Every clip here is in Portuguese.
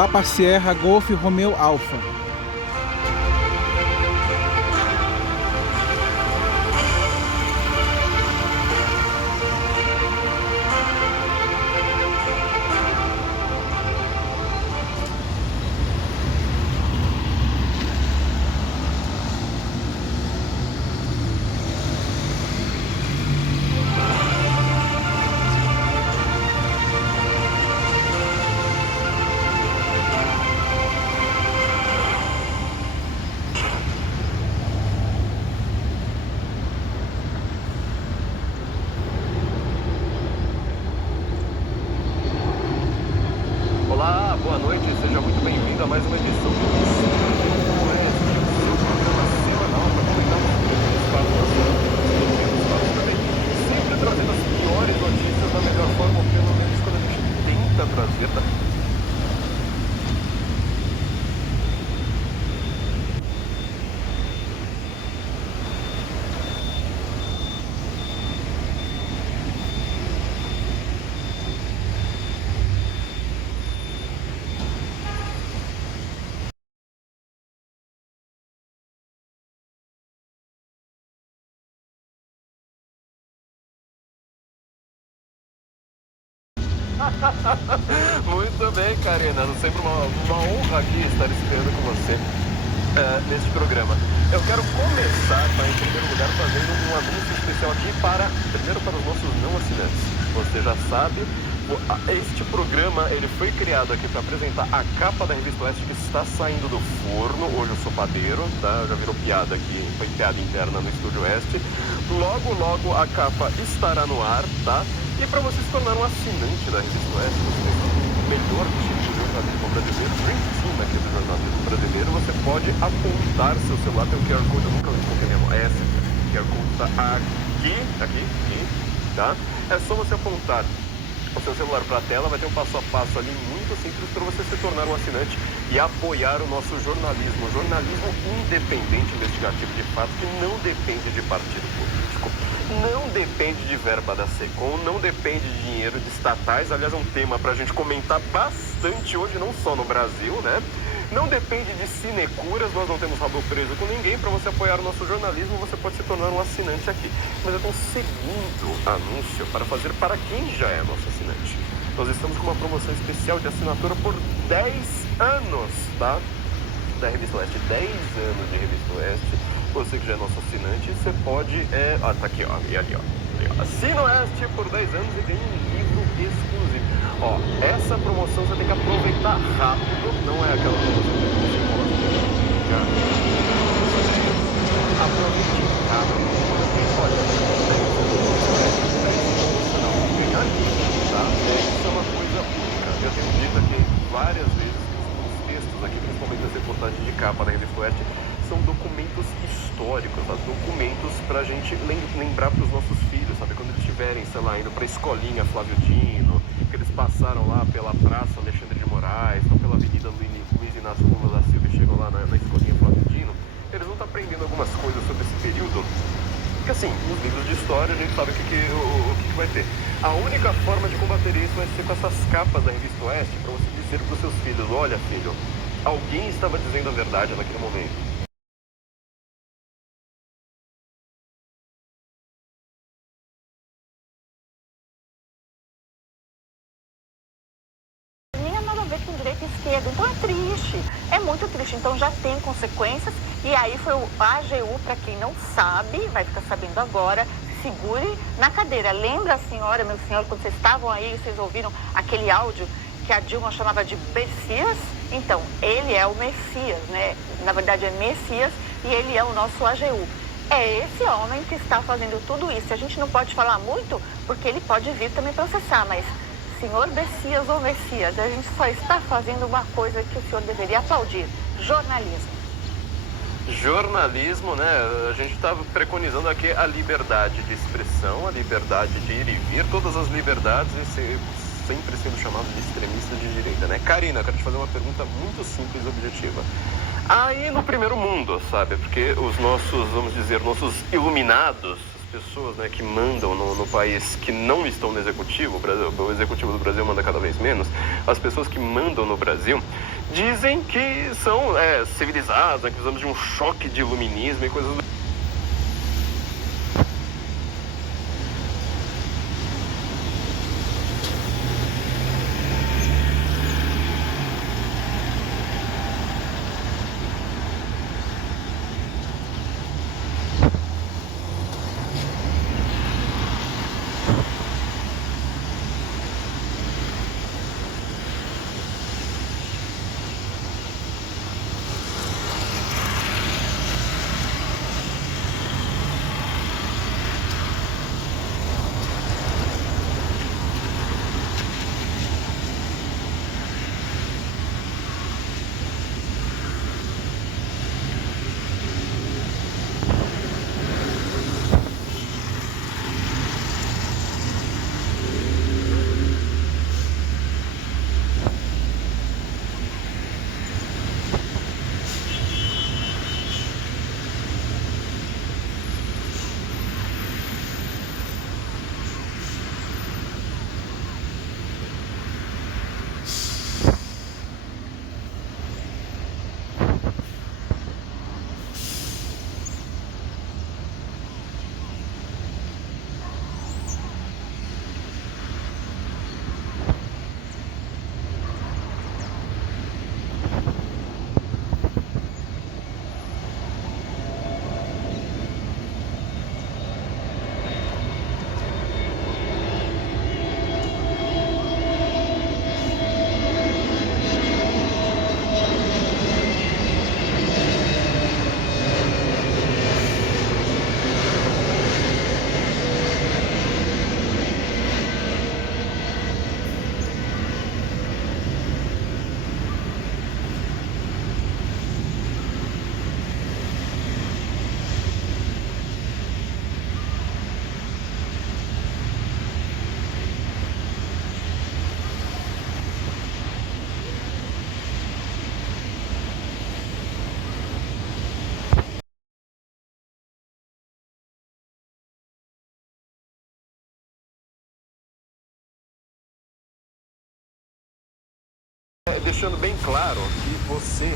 Papa Sierra Golf Romeo Alfa. Olá, boa noite, seja muito bem-vindo a mais uma edição do Mistério Oeste, o seu programa semanal para comentar os fatos da semana, os fatos também, sempre trazendo as piores notícias da melhor forma, ou pelo menos quando a gente tenta trazer da... Muito bem, Karina. Sempre uma honra aqui estar estreando com você neste programa. Eu quero começar, em primeiro lugar, fazendo um anúncio especial aqui primeiro para os nossos não assinantes. Você já sabe, este programa ele foi criado aqui para apresentar a capa da Revista Oeste que está saindo do forno. Hoje eu sou padeiro, tá? Já virou piada aqui, foi piada interna no Estúdio Oeste. Logo, logo a capa estará no ar, tá? E para você se tornar um assinante da Revista Oeste, você tem o melhor tipo de jornalismo brasileiro, Dream Team aqui do jornalismo brasileiro, você pode apontar seu celular, tem o QR Code, eu nunca lembro qual que é minha mão, essa, o QR Code está aqui, tá? É só você apontar o seu celular para a tela, vai ter um passo a passo ali muito simples para você se tornar um assinante e apoiar o nosso jornalismo independente, investigativo de fato, que não depende de partido político. Não depende de verba da SECOM, não depende de dinheiro de estatais. Aliás, é um tema para a gente comentar bastante hoje, não só no Brasil, né? Não depende de sinecuras, nós não temos rabo preso com ninguém. Para você apoiar o nosso jornalismo, você pode se tornar um assinante aqui. Mas eu tenho um segundo anúncio para fazer para quem já é nosso assinante. Nós estamos com uma promoção especial de assinatura por 10 anos, tá? Da Revista Oeste, 10 anos de Revista Oeste. Você que já é nosso assinante, você pode... tá aqui, ó. E ali, ó. Assina Oeste por 10 anos e ganha um livro exclusivo. Ó, essa promoção você tem que aproveitar rápido. Não é aquela promoção que você gosta. Aproveite rápido. Olha, ganhar livro, tá? Isso é uma coisa única. Eu tenho dito aqui várias vezes que os textos aqui, principalmente as reportagens de capa da Revista Oeste, são documentos históricos, tá? Documentos pra gente lembrar pros nossos filhos, sabe? Quando eles estiverem, sei lá, indo pra escolinha Flávio Dino, que eles passaram lá pela Praça Alexandre de Moraes, ou pela Avenida Luiz Inácio Lula da Silva e chegam lá na escolinha Flávio Dino, eles vão estar aprendendo algumas coisas sobre esse período. Porque assim, nos livros de história a gente sabe o que vai ter. A única forma de combater isso vai ser com essas capas da Revista Oeste, pra você dizer pros seus filhos, olha filho, alguém estava dizendo a verdade naquele momento. Com direita e esquerda, então é triste, é muito triste, então já tem consequências. E aí foi o AGU, para quem não sabe, vai ficar sabendo agora, segure na cadeira. Lembra a senhora, meu senhor, quando vocês estavam aí, vocês ouviram aquele áudio que a Dilma chamava de Messias? Então, ele é o Messias, né? Na verdade é Messias e ele é o nosso AGU. É esse homem que está fazendo tudo isso. A gente não pode falar muito, porque ele pode vir também processar, mas senhor Messias ou Messias, a gente só está fazendo uma coisa que o senhor deveria aplaudir: jornalismo. Jornalismo, né? A gente estava preconizando aqui a liberdade de expressão, a liberdade de ir e vir, todas as liberdades, e sempre sendo chamado de extremista de direita, né? Karina, eu quero te fazer uma pergunta muito simples e objetiva. Aí no primeiro mundo, sabe? Porque os nossos, vamos dizer, nossos iluminados, as pessoas, né, que mandam no país, que não estão no executivo, o executivo do Brasil manda cada vez menos, as pessoas que mandam no Brasil dizem que são civilizadas, né, que precisamos de um choque de iluminismo e coisas do... Deixando bem claro que você,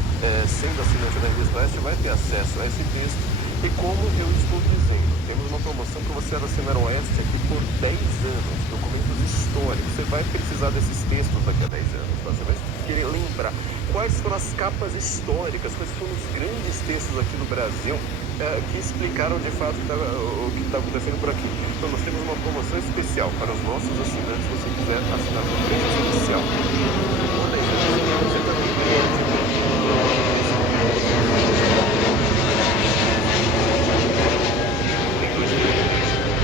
sendo assinante da Revista Oeste, vai ter acesso a esse texto. E como eu estou dizendo, temos uma promoção para você assinar o Oeste aqui por 10 anos, documentos históricos. Você vai precisar desses textos daqui a 10 anos. Você vai querer lembrar quais foram as capas históricas, quais foram os grandes textos aqui no Brasil que explicaram de fato o que está acontecendo por aqui. Então nós temos uma promoção especial para os nossos assinantes, se você quiser assinar com preço especial.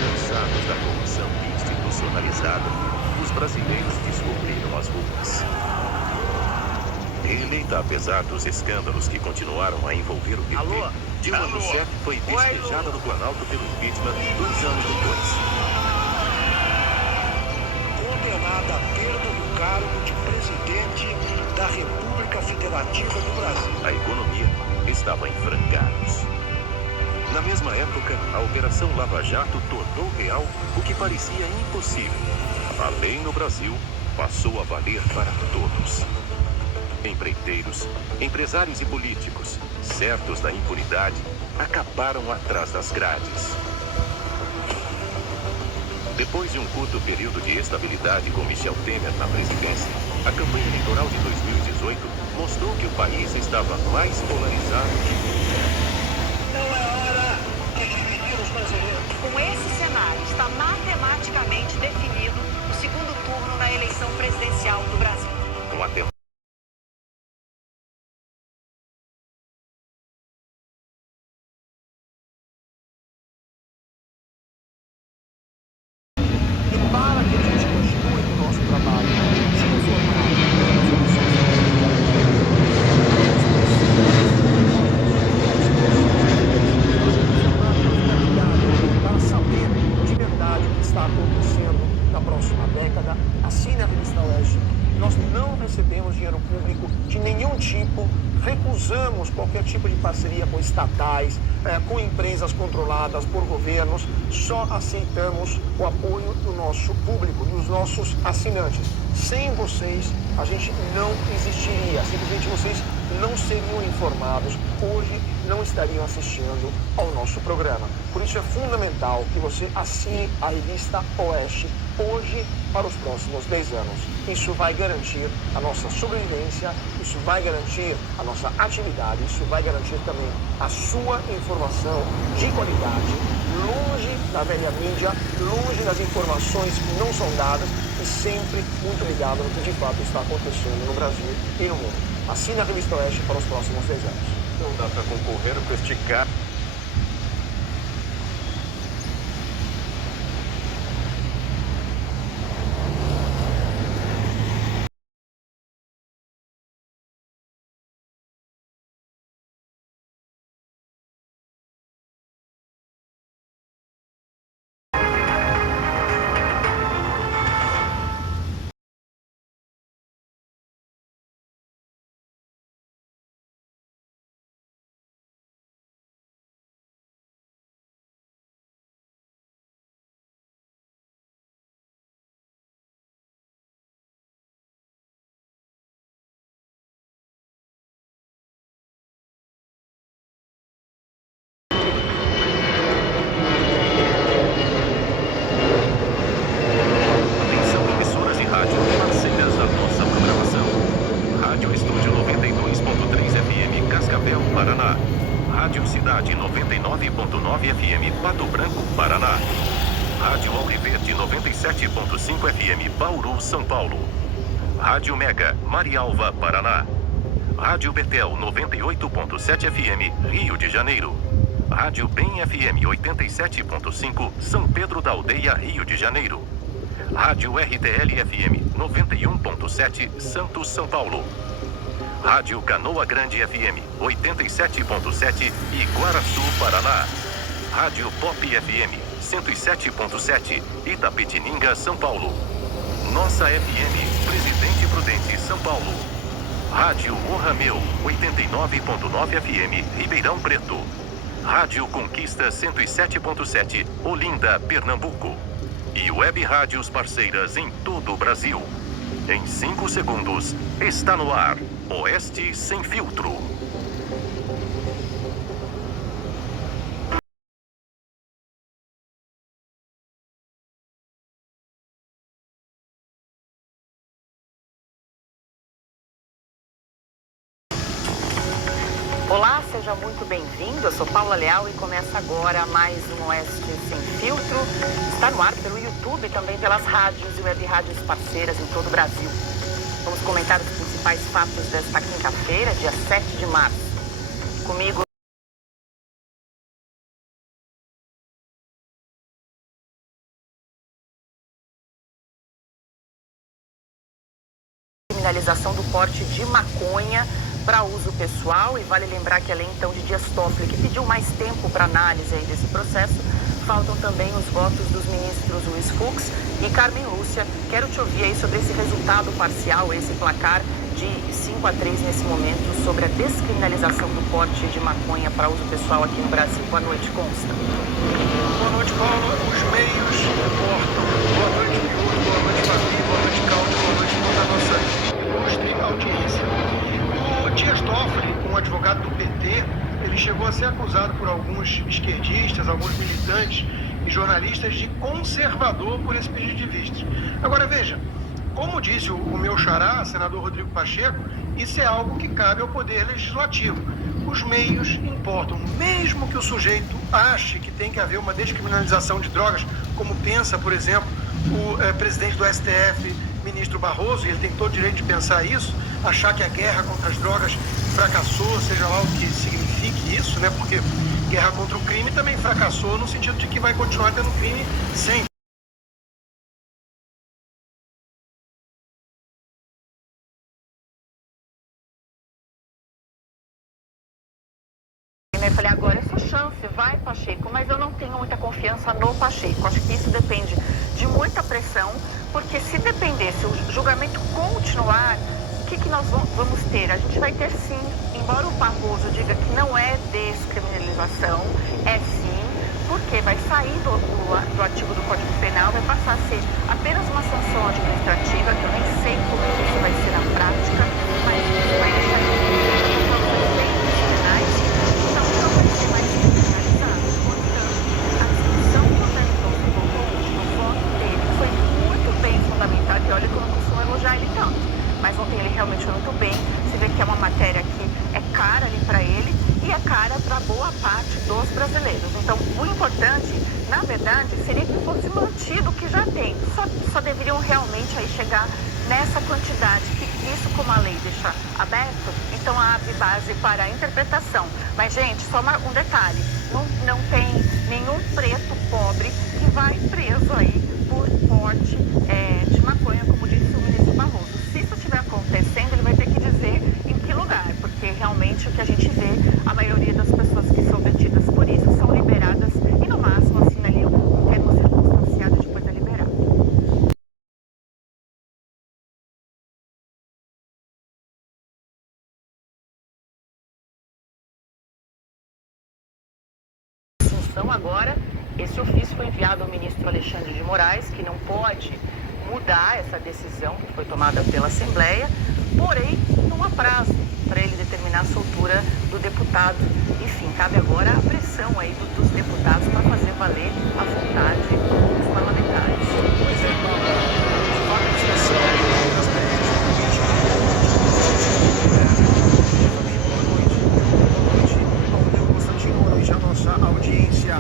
Cansados da corrupção institucionalizada, os brasileiros descobriram as ruas. Reeleita apesar dos escândalos que continuaram a envolver o PT, Dilma Rousseff foi despejada do Planalto pelo impeachment 2 anos depois. Condenada a perda do cargo de presidente da República Federativa do Brasil. A economia estava em frangalhos. Na mesma época, a Operação Lava Jato tornou real o que parecia impossível. A lei no Brasil passou a valer para todos. Empreiteiros, empresários e políticos, certos da impunidade, acabaram atrás das grades. Depois de um curto período de estabilidade com Michel Temer na presidência, a campanha eleitoral de 2018 mostrou que o país estava mais polarizado que nunca. Não é hora de dividir os brasileiros. Com esse cenário, está matematicamente definido o segundo turno na eleição presidencial do Brasil. Com a Para que a gente continue o nosso trabalho transformado em soluções para saber de verdade o que está acontecendo na próxima década, assine a Revista Oeste nós não recebemos dinheiro público de nenhum tipo, recusamos qualquer tipo de parceria com estatais, com empresas controladas por governos, só aceitamos o apoio do nosso público, dos nossos assinantes. Sem vocês, a gente não existiria, simplesmente vocês não seriam informados, hoje não estariam assistindo ao nosso programa. Por isso é fundamental que você assine a revista Oeste hoje para os próximos 10 anos. Isso vai garantir a nossa sobrevivência, isso vai garantir a nossa atividade, isso vai garantir também a sua informação de qualidade, longe da velha mídia, longe das informações que não são dadas e sempre muito ligado no que de fato está acontecendo no Brasil e no mundo. Assine a revista Oeste para os próximos 10 anos. Não dá para concorrer com este cara. Rádio Cidade 99.9 FM, Pato Branco, Paraná. Rádio Alviverde 97.5 FM, Bauru, São Paulo. Rádio Mega, Marialva, Paraná. Rádio Betel 98.7 FM, Rio de Janeiro. Rádio Bem FM 87.5, São Pedro da Aldeia, Rio de Janeiro. Rádio RTL FM 91.7, Santos, São Paulo. Rádio Canoa Grande FM 87.7, Iguaraçu, Paraná. Rádio Pop FM 107.7, Itapetininga, São Paulo. Nossa FM, Presidente Prudente, São Paulo. Rádio O Rameu 89.9 FM, Ribeirão Preto. Rádio Conquista 107.7, Olinda, Pernambuco. E web rádios parceiras em todo o Brasil. Em 5 segundos, está no ar, Oeste Sem Filtro. Olá, seja muito bem-vindo. Eu sou Paula Leal e começa agora mais um Oeste Sem Filtro. Está no ar pelo YouTube e também pelas rádios e web rádios parceiras em todo o Brasil. Vamos comentar os principais fatos desta quinta-feira, dia 7 de março. Comigo, criminalização do porte de maconha para uso pessoal, e vale lembrar que além então de Dias Toffoli, que pediu mais tempo para análise aí desse processo, faltam também os votos dos ministros Luiz Fux e Carmen Lúcia. Quero te ouvir aí sobre esse resultado parcial, esse placar de 5-3 nesse momento sobre a descriminalização do porte de maconha para uso pessoal aqui no Brasil. Boa noite, Consta. Boa noite, Paula. Os meios importam. Boa noite, Miúdo. Boa noite, Fabi. Boa noite, Cláudio. Boa noite, toda a nossa ilustre audiência. O Dias Toffoli, um advogado do PT, ele chegou a ser acusado por alguns esquerdistas, alguns militantes e jornalistas de conservador por esse pedido de vistos. Agora, veja, como disse o meu xará, senador Rodrigo Pacheco, isso é algo que cabe ao Poder Legislativo. Os meios importam. Mesmo que o sujeito ache que tem que haver uma descriminalização de drogas, como pensa, por exemplo, o presidente do STF, ministro Barroso, e ele tem todo o direito de pensar isso, achar que a guerra contra as drogas fracassou, seja lá o que signifique isso, né? Porque guerra contra o crime também fracassou no sentido de que vai continuar tendo crime sempre. Eu falei, agora é sua chance, vai, Pacheco, mas eu não tenho muita confiança no Pacheco. Acho que isso depende de muita pressão porque se depender, se o julgamento continuar, o que nós vamos ter? A gente vai ter sim, embora o Barroso diga que não é descriminalização, é sim, porque vai sair do artigo do Código Penal, vai passar a ser apenas uma sanção administrativa, que eu nem sei como isso vai ser na prática, mas isso vai deixar de ter efeitos penais, então não vai ser mais criminalizado. Portanto, a discussão que o Wellington colocou hoje no voto dele foi muito bem fundamentado, e olha que eu não costumo elogiar ele tanto, mas ontem ele realmente foi muito bem. Você vê que é uma matéria que é cara ali para ele e é cara para boa parte dos brasileiros. Então, o importante, na verdade, seria que fosse mantido o que já tem. Só deveriam realmente aí chegar nessa quantidade, que isso, como a lei deixa aberto, então abre base para a interpretação. Mas, gente, só um detalhe, não tem nenhum preto pobre que vai preso aí por porte de maconha, como disse o ministro Barroso. Se isso estiver acontecendo, ele vai ter que dizer em que lugar, porque realmente o que a gente vê, a maioria das pessoas que são detidas por isso são liberadas e no máximo assim ali um termo circunstanciado depois é liberado. Então agora esse ofício foi enviado ao ministro Alexandre de Moraes, que não pode mudar essa decisão que foi tomada pela Assembleia, porém não há prazo para ele determinar a soltura do deputado. Enfim, cabe agora a pressão aí dos deputados para fazer valer a vontade dos parlamentares. Pois é, de fato, a discussão das medidas boa noite a nossa audiência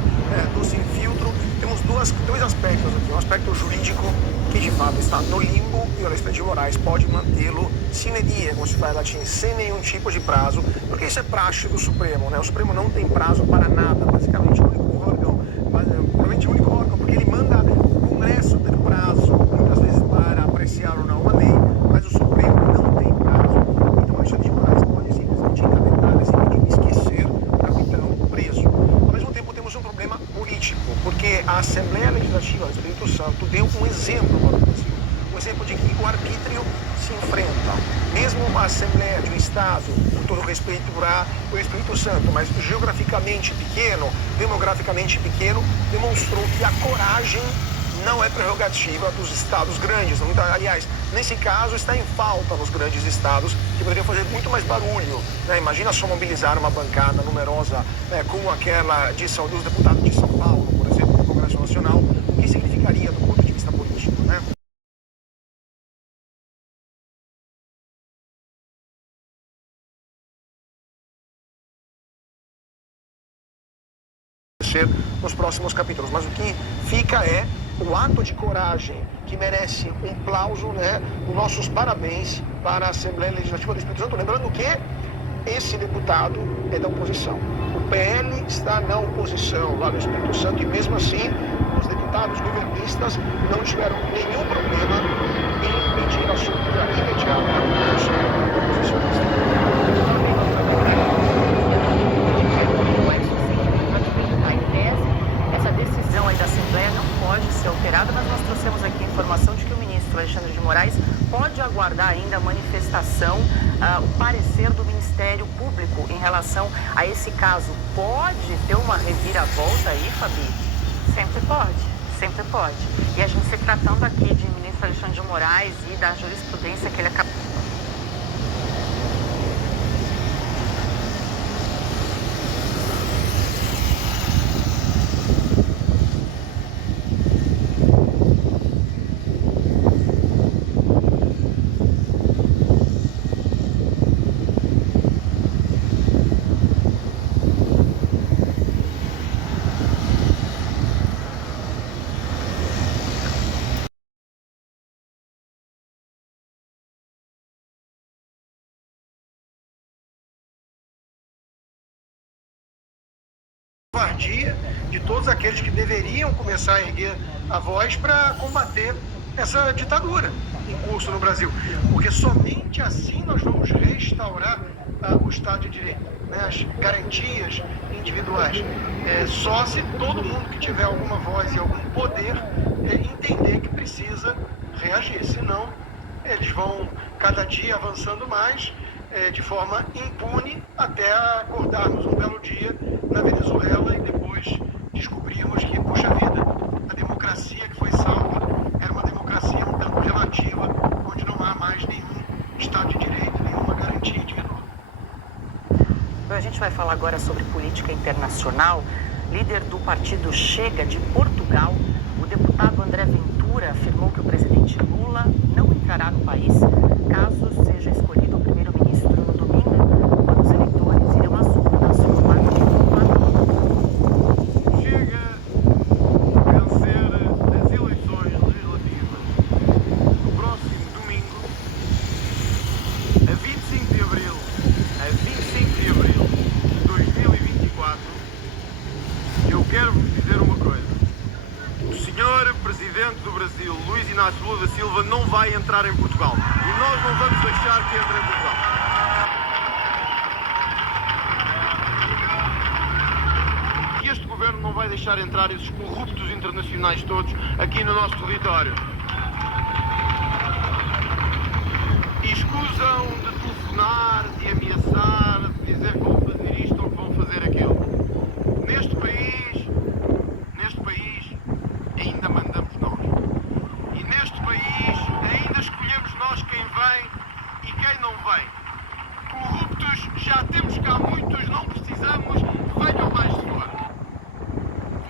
do Sem Filtro. Temos dois aspectos aqui. Um aspecto jurídico, que de fato está no limbo, e o Alexandre de Moraes pode mantê-lo sine die, como se fala em latim, sem nenhum tipo de prazo, porque isso é praxe do Supremo, né? O Supremo não tem prazo para nada, basicamente é o único órgão, provavelmente o único órgão, porque ele manda o Congresso ter prazo, muitas vezes para apreciar ou não uma lei, mas o Supremo não tem prazo. Então o Alexandre de Moraes pode simplesmente encadetar, simplesmente esquecer o capitão preso. Ao mesmo tempo temos um problema político, porque a Assembleia Legislativa do Espírito Santo deu um exemplo para o Brasil. Um exemplo de que o arbítrio se enfrenta. Mesmo uma Assembleia de um Estado, com todo respeito para o Espírito Santo, mas geograficamente pequeno, demograficamente pequeno, demonstrou que a coragem não é prerrogativa dos estados grandes. Aliás, nesse caso está em falta nos grandes estados, que poderiam fazer muito mais barulho, né? Imagina só mobilizar uma bancada numerosa, como aquela dos deputados de São Paulo, por exemplo, no Congresso Nacional, o que significaria do ponto de vista político, né? Nos próximos capítulos, mas o que fica é o ato de coragem que merece um aplauso, né? Os nossos parabéns para a Assembleia Legislativa do Espírito Santo, lembrando que esse deputado é da oposição. O PL está na oposição lá no Espírito Santo e mesmo assim os deputados governistas não tiveram nenhum problema em pedir a soltura imediata dos oposicionistas. Essa decisão aí da Assembleia não pode ser alterada, mas nós trouxemos aqui a informação de que o ministro Alexandre de Moraes pode aguardar ainda a manifestação, o parecer do Ministério Público em relação a esse caso. Pode ter uma reviravolta aí, Fabi? Sempre pode, sempre pode. E a gente se tratando aqui de ministro Alexandre de Moraes e da jurisprudência que ele acabou. De todos aqueles que deveriam começar a erguer a voz para combater essa ditadura em curso no Brasil, porque somente assim nós vamos restaurar o Estado de Direito. né, as garantias individuais. Só se todo mundo que tiver alguma voz e algum poder entender que precisa reagir, senão eles vão cada dia avançando mais de forma impune até acordarmos um belo dia na Venezuela e depois descobrirmos que, puxa vida, a democracia que foi salva era uma democracia um tanto relativa, onde não há mais nenhum Estado de Direito, nenhuma garantia individual. A gente vai falar agora sobre política internacional. Líder do partido Chega de Portugal, o deputado André Ventura afirmou que o presidente Lula não entrará no país caso seja escolhido o primeiro-ministro no domingo, quando os eleitores irão às urnas formar um Chega a vencer as eleições legislativas no próximo domingo, a 25 de abril, de 2024, eu quero vos dizer uma coisa. O senhor Presidente do Brasil, Luiz Inácio Lula da Silva, não vai entrar em Portugal. E nós não vamos deixar que entre em Portugal. E este governo não vai deixar entrar esses corruptos internacionais todos aqui no nosso território. E escusam de telefonar, de ameaçar, de dizer que vão fazer isto ou que vão fazer aquilo. Neste país ainda mandamos nós. E neste país ainda escolhemos nós quem vem e quem não vem. Corruptos já temos cá muitos, não precisamos que venham mais de fora.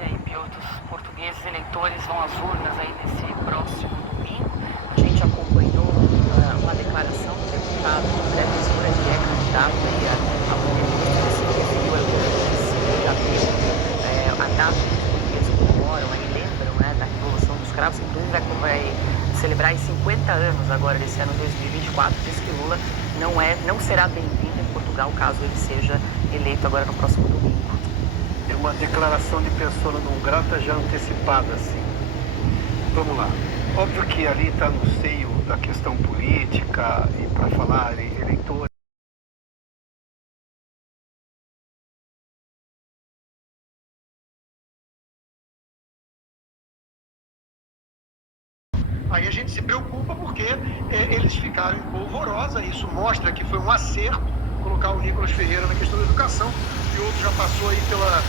E aí, pilotos portugueses eleitores vão às urnas aí nesse próximo domingo. A gente acompanhou uma declaração do deputado André Ventura, que é candidato aí a primeiro-ministro, se referiu ao dia 5 de abril, a data que os portugueses comemoram, aí lembram, né, da Revolução dos Cravos, inclusive vai celebrar 50 anos agora, nesse ano 2024, diz que Lula não será bem-vindo em Portugal caso ele seja eleito agora no próximo domingo. É uma declaração de persona não grata já antecipada, assim. Vamos lá. Óbvio que ali está no seio da questão política e para falar em eleitores. Aí a gente se preocupa porque eles ficaram em polvorosa. Isso mostra que foi um acerto colocar o Nicolas Ferreira na questão da educação. O outro já passou aí pela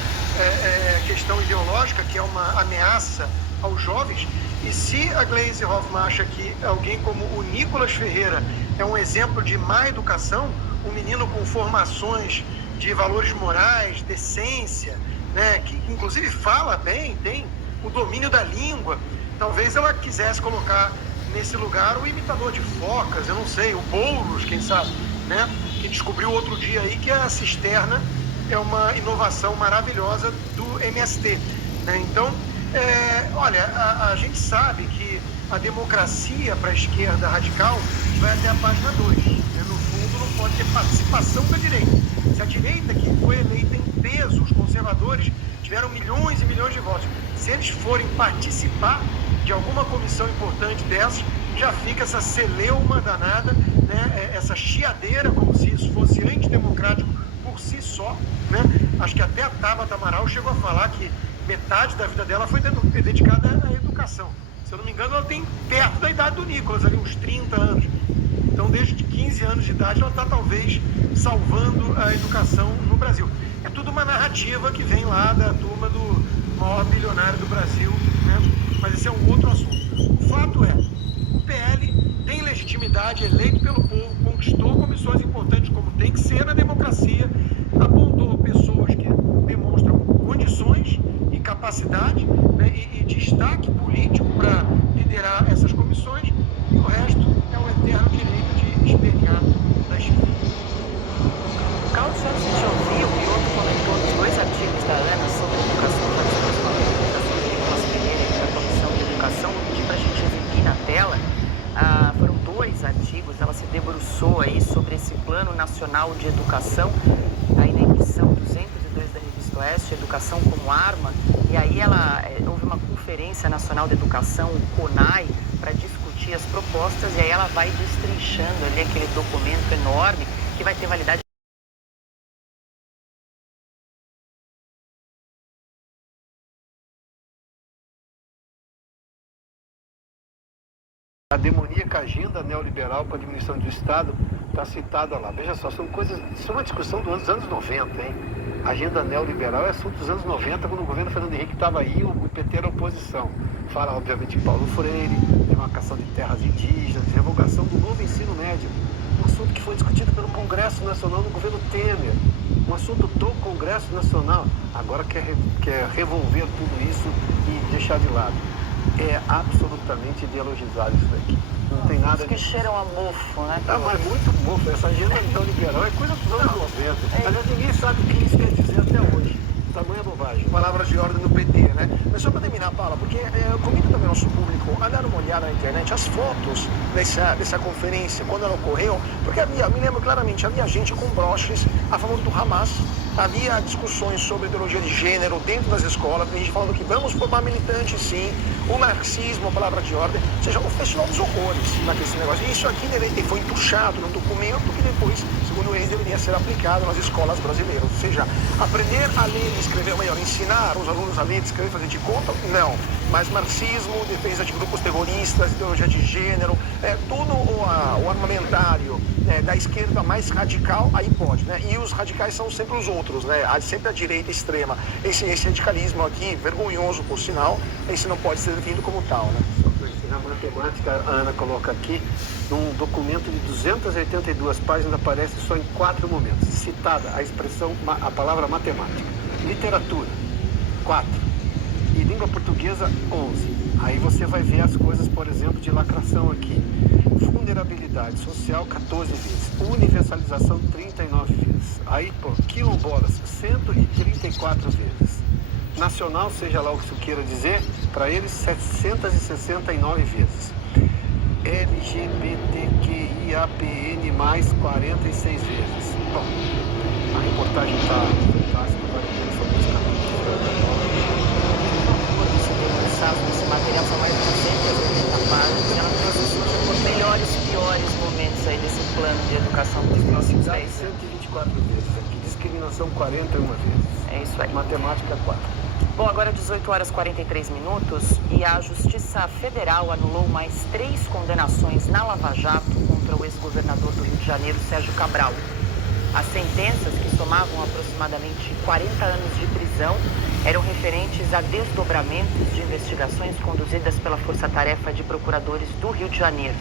questão ideológica, que é uma ameaça aos jovens. E se a Gleisi Hoffmann acha que alguém como o Nicolas Ferreira é um exemplo de má educação, um menino com formações de valores morais, decência, né, que inclusive fala bem, tem o domínio da língua, talvez ela quisesse colocar nesse lugar o imitador de focas, eu não sei, o Boulos, quem sabe, né, que descobriu outro dia aí que a cisterna é uma inovação maravilhosa do MST, né? Então, olha, a gente sabe que a democracia para a esquerda radical vai até a página 2. Né? No fundo, não pode ter participação da direita. Se a direita, que foi eleita em peso, os conservadores tiveram milhões e milhões de votos, se eles forem participar de alguma comissão importante dessas, já fica essa celeuma danada, né? Essa chiadeira, como se isso fosse antidemocrático por si só. Né? Acho que até a Tabata Amaral chegou a falar que metade da vida dela foi dedicada à educação. Se eu não me engano, ela tem perto da idade do Nicolas, ali uns 30 anos. Então, desde 15 anos de idade, ela está talvez salvando a educação no Brasil. É tudo uma narrativa que vem lá da turma do maior bilionário do Brasil, né? Mas esse é um outro assunto. O fato é, o PL tem legitimidade, eleito pelo povo, conquistou comissões importantes como tem que ser na democracia, apontou pessoas que demonstram condições e capacidade, né, e destaque político para liderar essas comissões, e o resto é o eterno direito de espernear da esquerda. O Carlos Santos, a gente ouviu, o piloto comentou nos 2 artigos da Ana sobre educação, já estamos falando de educação de Nicolas Ferreira e da Comissão de Educação, vou pedir para a gente exibir na tela. Foram 2 artigos, ela se debruçou aí sobre esse Plano Nacional de Educação, aí na edição 202 da Revista Oeste, Educação como Arma, e aí houve uma Conferência Nacional de Educação, o CONAI, para discutir as propostas, e aí ela vai destrinchando ali aquele documento enorme que vai ter validade A demoníaca agenda neoliberal para a diminuição do Estado está citada lá. Veja só, são uma discussão dos anos 90, hein? A agenda neoliberal é assunto dos anos 90, quando o governo Fernando Henrique estava aí, o PT era oposição. Fala, obviamente, de Paulo Freire, demarcação de terras indígenas, revogação do novo ensino médio. Um assunto que foi discutido pelo Congresso Nacional no governo Temer. Um assunto do Congresso Nacional. Agora quer revolver tudo isso e deixar de lado. É absolutamente ideologizado isso daqui. Não tem nada que cheiram a mofo, né? Ah, mas muito mofo. Essa agenda neoliberal é coisa dos anos 90. Aliás, ninguém sabe o que isso quer dizer até hoje. Tamanha bobagem. Palavras de ordem do PT, né? Mas só para terminar, Paula, porque eu convido também o nosso público a dar uma olhada na internet, as fotos dessa conferência, quando ela ocorreu, porque me lembro claramente, havia gente com broches a favor do Hamas, havia discussões sobre ideologia de gênero dentro das escolas, tem gente falando que vamos formar militantes sim, o marxismo, a palavra de ordem, ou seja, o festival dos horrores naquele negócio. E isso aqui foi entuchado num documento que depois, segundo ele, deveria ser aplicado nas escolas brasileiras. Ou seja, aprender a ler e escrever, ou melhor, ensinar os alunos a ler, escrever, fazer de conta, não. Mas marxismo, defesa de grupos terroristas, ideologia de gênero, todo o armamentário da esquerda mais radical, aí pode, né? E os radicais são sempre os outros, né? Sempre a direita extrema. Esse radicalismo aqui, vergonhoso por sinal, esse não pode ser definido como tal, né? Na matemática, a Ana coloca aqui, num documento de 282 páginas, aparece só em 4 momentos. Citada a expressão, a palavra matemática. Literatura, 4. E língua portuguesa, 11. Aí você vai ver as coisas, por exemplo, de lacração aqui. Vulnerabilidade social, 14 vezes. Universalização, 39 vezes. Aí, pô, quilombolas, 134 vezes. Nacional, seja lá o que isso queira dizer, para eles 769 vezes. LGBTQIAPN+, 46 vezes. Bom, a reportagem está fantástica, vale a pena só buscar. Esse material são mais de 280 páginas, e ela trouxe os melhores e piores momentos aí desse plano de educação para os próximos 10 anos. 124 vezes aqui, discriminação 41 vezes. É isso aí. Matemática 4. Bom, agora 18 horas e 43 minutos e a Justiça Federal anulou mais 3 condenações na Lava Jato contra o ex-governador do Rio de Janeiro, Sérgio Cabral. As sentenças, que somavam aproximadamente 40 anos de prisão, eram referentes a desdobramentos de investigações conduzidas pela Força Tarefa de Procuradores do Rio de Janeiro.